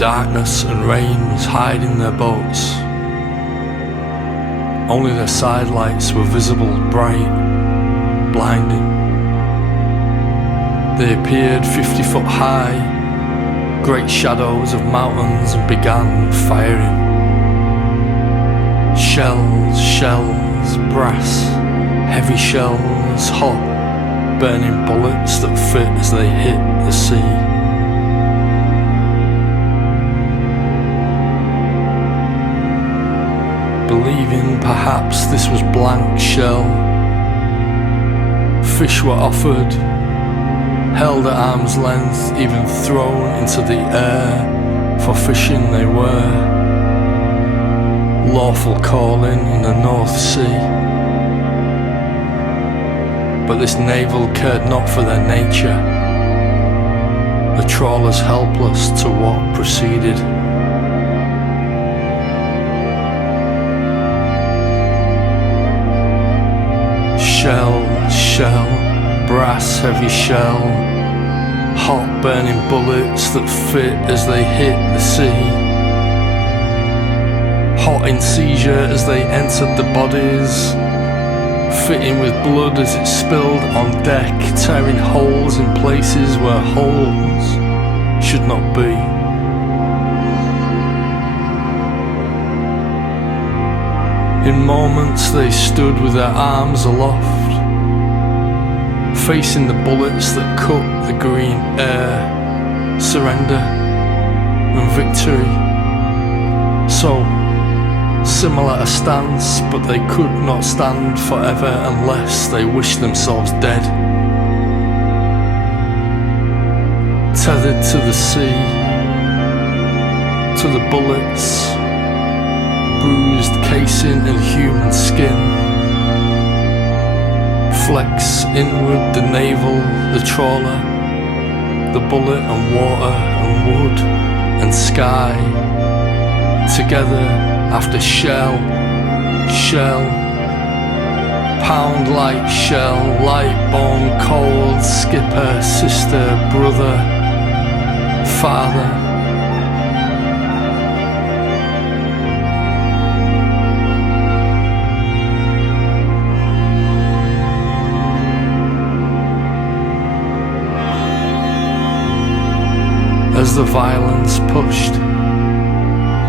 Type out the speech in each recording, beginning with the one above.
Darkness and rain was hiding their boats. Only their side lights were visible, bright, blinding. They appeared 50 foot high, great shadows of mountains, and began firing. Shells, shells, brass, heavy shells, hot, burning bullets that fit as they hit the sea. Believing perhaps this was blank shell, fish were offered, held at arm's length, even thrown into the air, for fishing they were. Lawful calling in the North Sea. But this navel cared not for their nature, the trawlers helpless to what proceeded. Shell, shell, brass heavy shell, hot burning bullets that fit as they hit the sea. Hot in seizure as they entered the bodies, fitting with blood as it spilled on deck, tearing holes in places where holes should not be. In moments they stood with their arms aloft, facing the bullets that cut the green air, surrender and victory. So similar a stance, but they could not stand forever unless they wished themselves dead. Tethered to the sea, to the bullets, bruised casing and human skin. Flex inward the navel, the trawler, the bullet and water and wood and sky. Together after shell, shell, pound like shell, light bone, cold, skipper, sister, brother, father. As the violence pushed,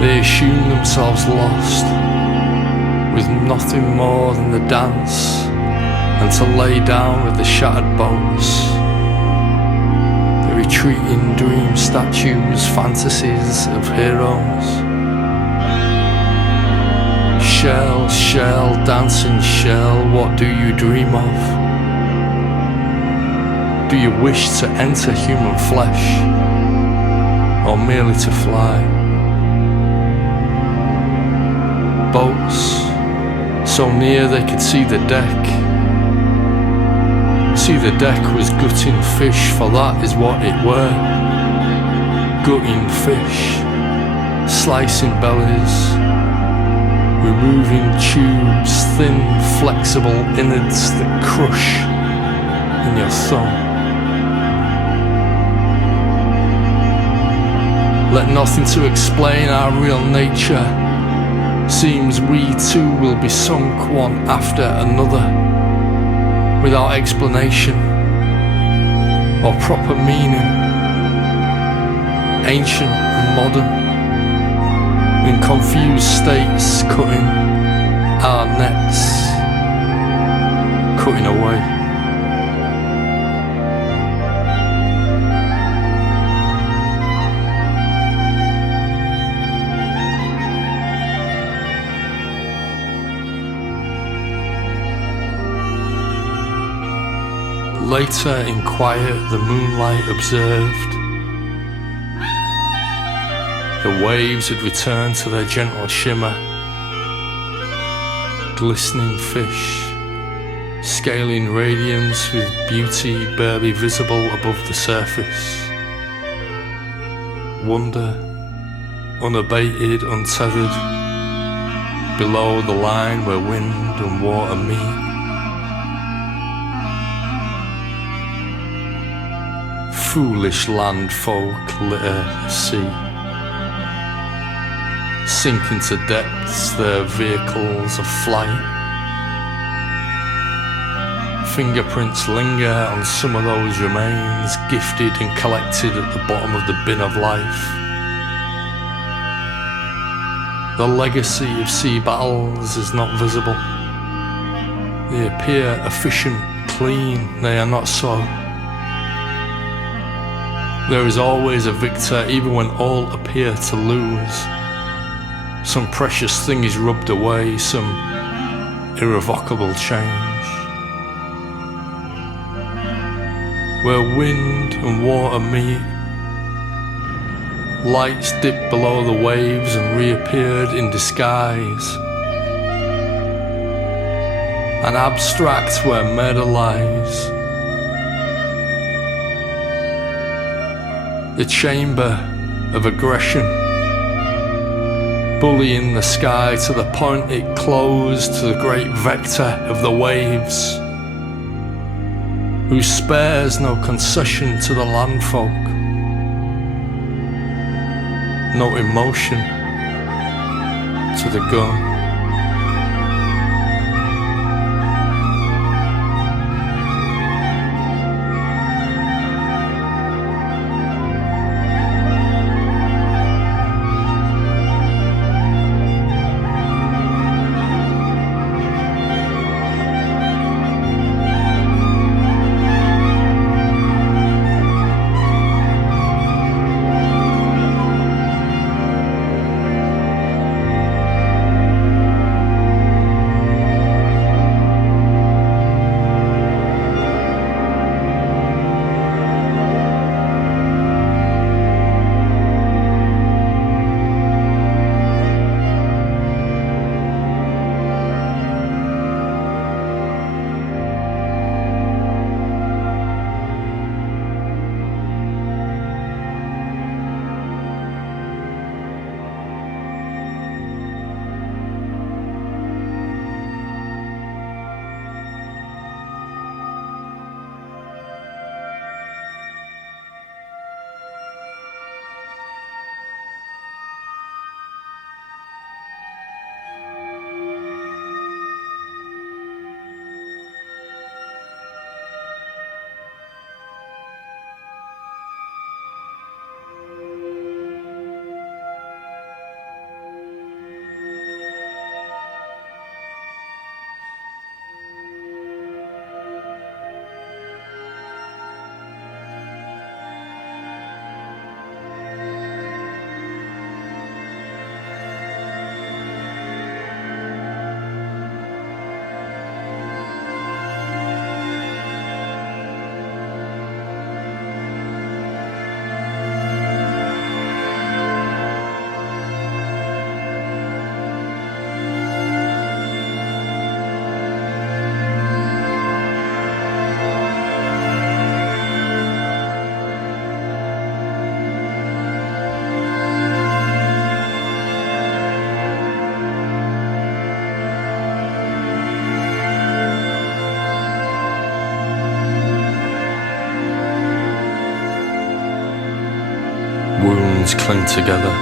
they assumed themselves lost, with nothing more than the dance, and to lay down with the shattered boats, the retreating dream statues, fantasies of heroes. Shell, shell, dancing shell, what do you dream of? Do you wish to enter human flesh, or merely to fly? Boats, so near they could see the deck. See, the deck was gutting fish, for that is what it were. Gutting fish, slicing bellies, removing tubes, thin, flexible innards that crush in your thumb. Let nothing to explain our real nature. Seems we too will be sunk one after another, without explanation or proper meaning. Ancient and modern, in confused states, cutting our nets, cutting away. Later in quiet the moonlight observed. The waves had returned to their gentle shimmer. Glistening fish, scaling radiance with beauty barely visible above the surface. Wonder, unabated, untethered, below the line where wind and water meet. Foolish land folk litter the sea, sink into depths, their vehicles of flight. Fingerprints linger on some of those remains, gifted and collected at the bottom of the bin of life. The legacy of sea battles is not visible. They appear efficient, clean, they are not so. There is always a victor, even when all appear to lose. Some precious thing is rubbed away, some irrevocable change. Where wind and water meet, lights dipped below the waves and reappeared in disguise. An abstract where murder lies. The chamber of aggression, bullying the sky to the point it closed to the great vector of the waves, who spares no concession to the landfolk, no emotion to the gun. Wounds cling together.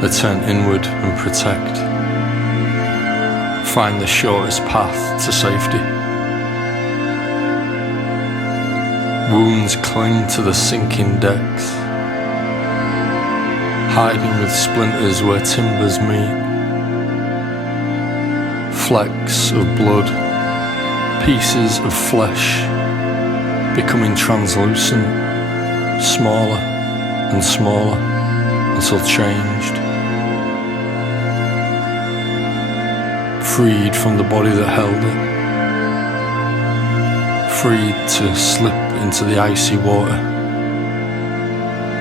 They turn inward and protect. Find the shortest path to safety. Wounds cling to the sinking decks, hiding with splinters where timbers meet. Flecks of blood, pieces of flesh, becoming translucent, smaller and smaller until changed. Freed from the body that held it, freed to slip into the icy water.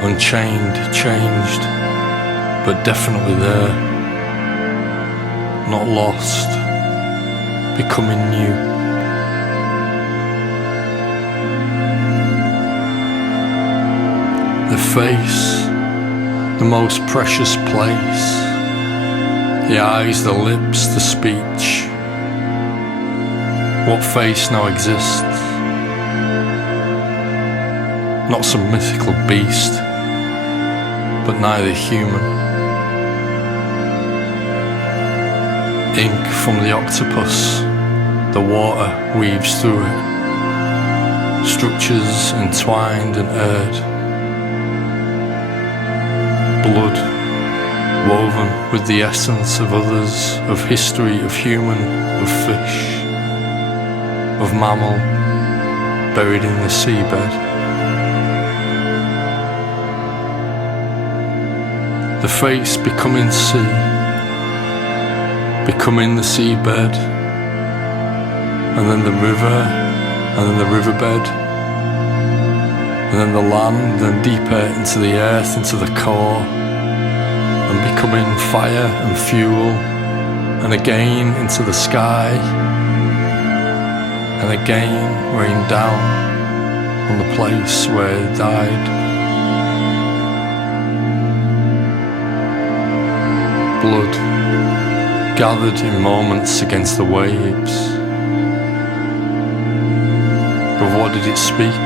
Unchained, changed, but definitely there. Not lost, becoming new. The face, the most precious place. The eyes, the lips, the speech. What face now exists? Not some mythical beast, but neither human Ink from the octopus, the water weaves through it. Structures entwined and erred. Blood woven with the essence of others, of history, of human, of fish, of mammal, buried in the seabed. The face becoming sea, becoming the seabed, and then the river, and then the riverbed, and then the land, and deeper into the earth, into the core, and becoming fire and fuel, and again into the sky, and again rain down on the place where it died. Blood gathered in moments against the waves. Of what did it speak?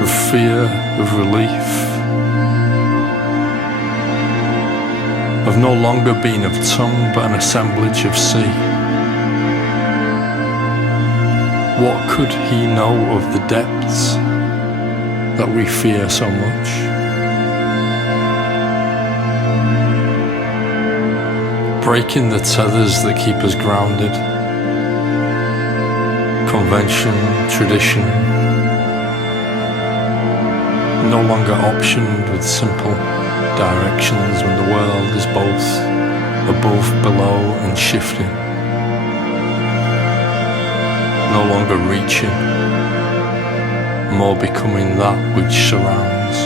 Of fear, of relief, of no longer being of tongue but an assemblage of sea. What could he know of the depths that we fear so much? Breaking the tethers that keep us grounded. Convention, tradition, no longer optioned with simple directions when the world is both above, below and shifting. No longer reaching, more becoming that which surrounds.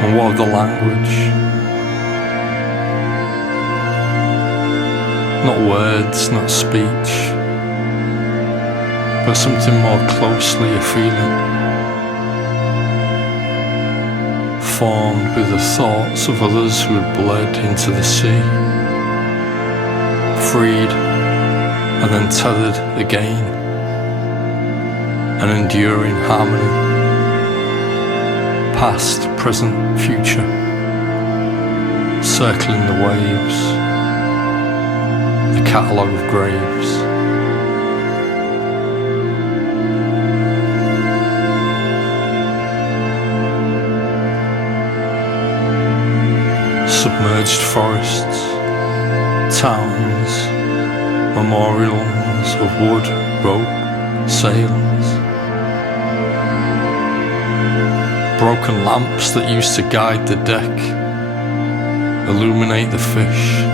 And what of the language? Not words, not speech, but something more closely a feeling, formed with the thoughts of others who had bled into the sea, freed and then tethered again, an enduring harmony, past, present, future, circling the waves, the catalogue of graves. Submerged forests, towns, memorials of wood, rope, sails, broken lamps that used to guide the deck, illuminate the fish.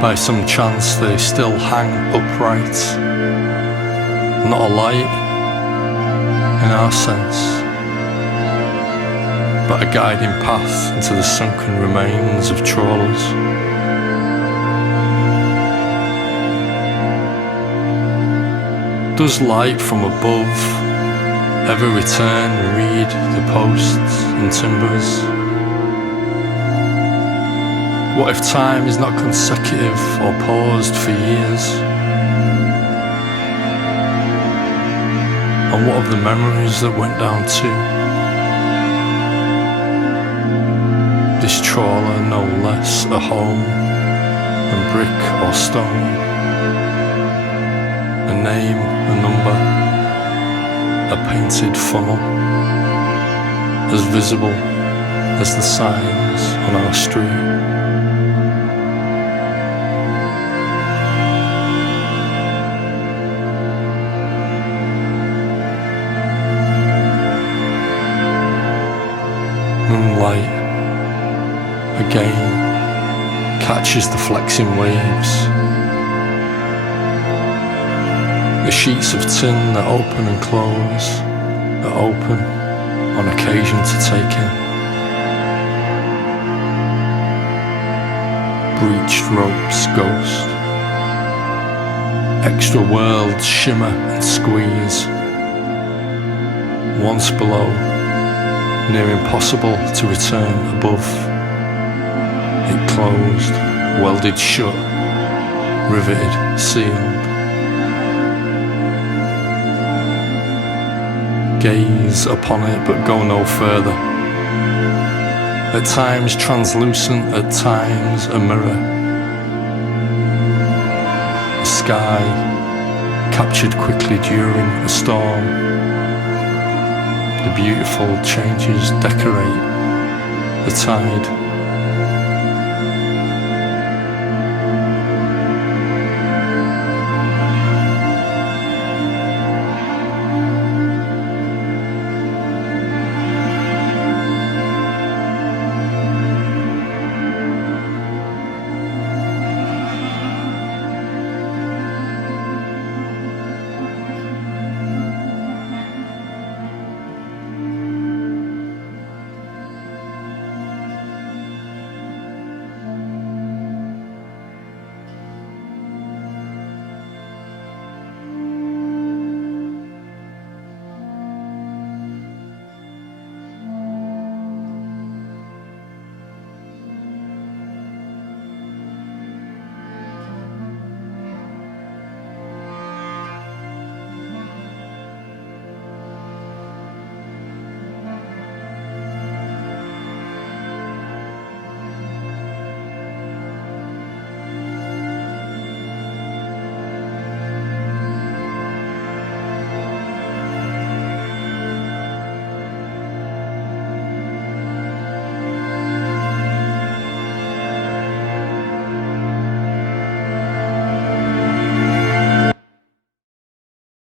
By some chance they still hang upright, not a light in our sense, but a guiding path into the sunken remains of trawlers. Does light from above ever return and read the posts and timbers? What if time is not consecutive or paused for years? And what of the memories that went down too? This trawler no less a home than brick or stone, a name, a number, a painted funnel, as visible as the signs on our street. Moonlight again catches the flexing waves, the sheets of tin that open and close, that open on occasion to take in. Breached ropes ghost, extra worlds shimmer and squeeze, once below, near impossible to return above. It closed, welded shut, riveted, sealed. gaze upon it but go no further. At times translucent, at times a mirror. The sky captured quickly during a storm. The beautiful changes decorate the tide.